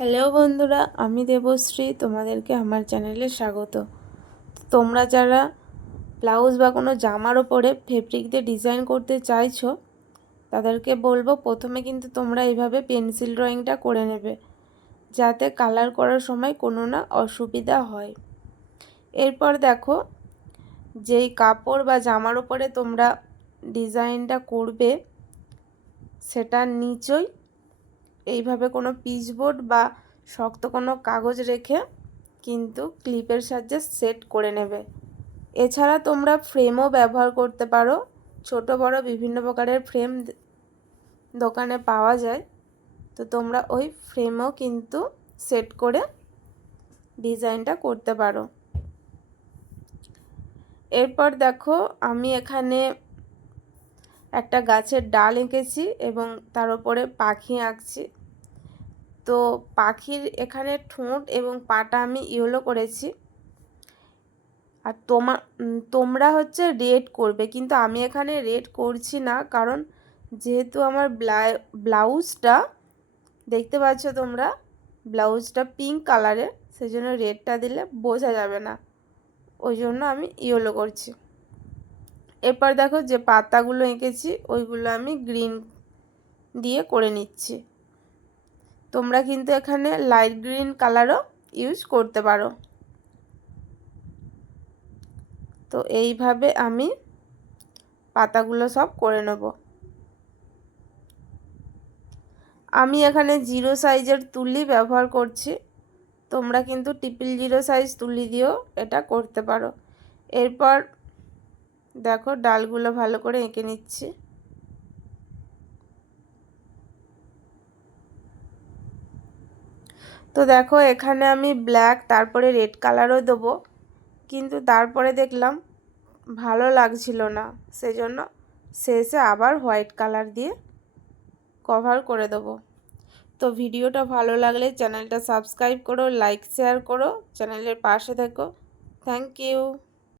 Hello বন্ধুরা, আমি দেবশ্রী, তোমাদেরকে আমার চ্যানেলে স্বাগত। তোমরা যারা ব্লাউজ বা কোনো জামার ওপরে ফেব্রিক দিয়ে ডিজাইন করতে চাইছো তাদেরকে বলবো, প্রথমে কিন্তু তোমরা এইভাবে পেন্সিল ড্রয়িংটা করে নেবে, যাতে কালার করার সময় কোনো না অসুবিধা হয়। এরপর দেখো, যেই কাপড় বা জামার ওপরে তোমরা ডিজাইনটা করবে সেটার নিচেই এইভাবে কোনো পিচবোর্ড বা শক্ত কোনো কাগজ রেখে কিন্তু ক্লিপের সাহায্যে সেট করে নেবে। এছাড়া তোমরা ফ্রেমও ব্যবহার করতে পারো। ছোট বড় বিভিন্ন প্রকারের ফ্রেম দোকানে পাওয়া যায়, তো তোমরা ওই ফ্রেমও কিন্তু সেট করে ডিজাইনটা করতে পারো। এরপর দেখো, আমি এখানে একটা গাছের ডাল এঁকেছি এবং তার উপরে পাখি আঁকছি। তো পাখির এখানে ঠোঁট এবং পাটা আমি ইয়েলো করেছি, আর তোমরা হচ্ছে রেড করবে, কিন্তু আমি এখানে রেড করছি না, কারণ যেহেতু আমার ব্লাউজটা দেখতে পাচ্ছ তোমরা, ব্লাউজটা পিঙ্ক কালারের, সেই জন্য রেডটা দিলে বোঝা যাবে না, ওই জন্য আমি ইয়েলো করছি। এরপর দেখো, যে পাতাগুলো এঁকেছি ওইগুলো আমি গ্রিন দিয়ে করে নিচ্ছি। তোমরা কিন্তু এখানে লাইট গ্রিন কালারও ইউজ করতে পারো। তো এইভাবে আমি পাতাগুলো সব করে নেব। আমি এখানে 0 সাইজের তুলি ব্যবহার করছি, তোমরা কিন্তু 000 সাইজ তুলি দিয়েও এটা করতে পারো। এরপর দেখো, ডালগুলো ভালো করে এঁকে নিচ্ছি। তো দেখো, এখানে আমি ব্ল্যাক তারপরে রেড কালারও দেবো, কিন্তু তারপরে দেখলাম ভালো লাগছিল না, সেজন্য শেষে আবার হোয়াইট কালার দিয়ে কভার করে দেবো। তো ভিডিওটা ভালো লাগলে চ্যানেলটা সাবস্ক্রাইব করো, লাইক শেয়ার করো, চ্যানেলের পাশে থেকো। Thank you.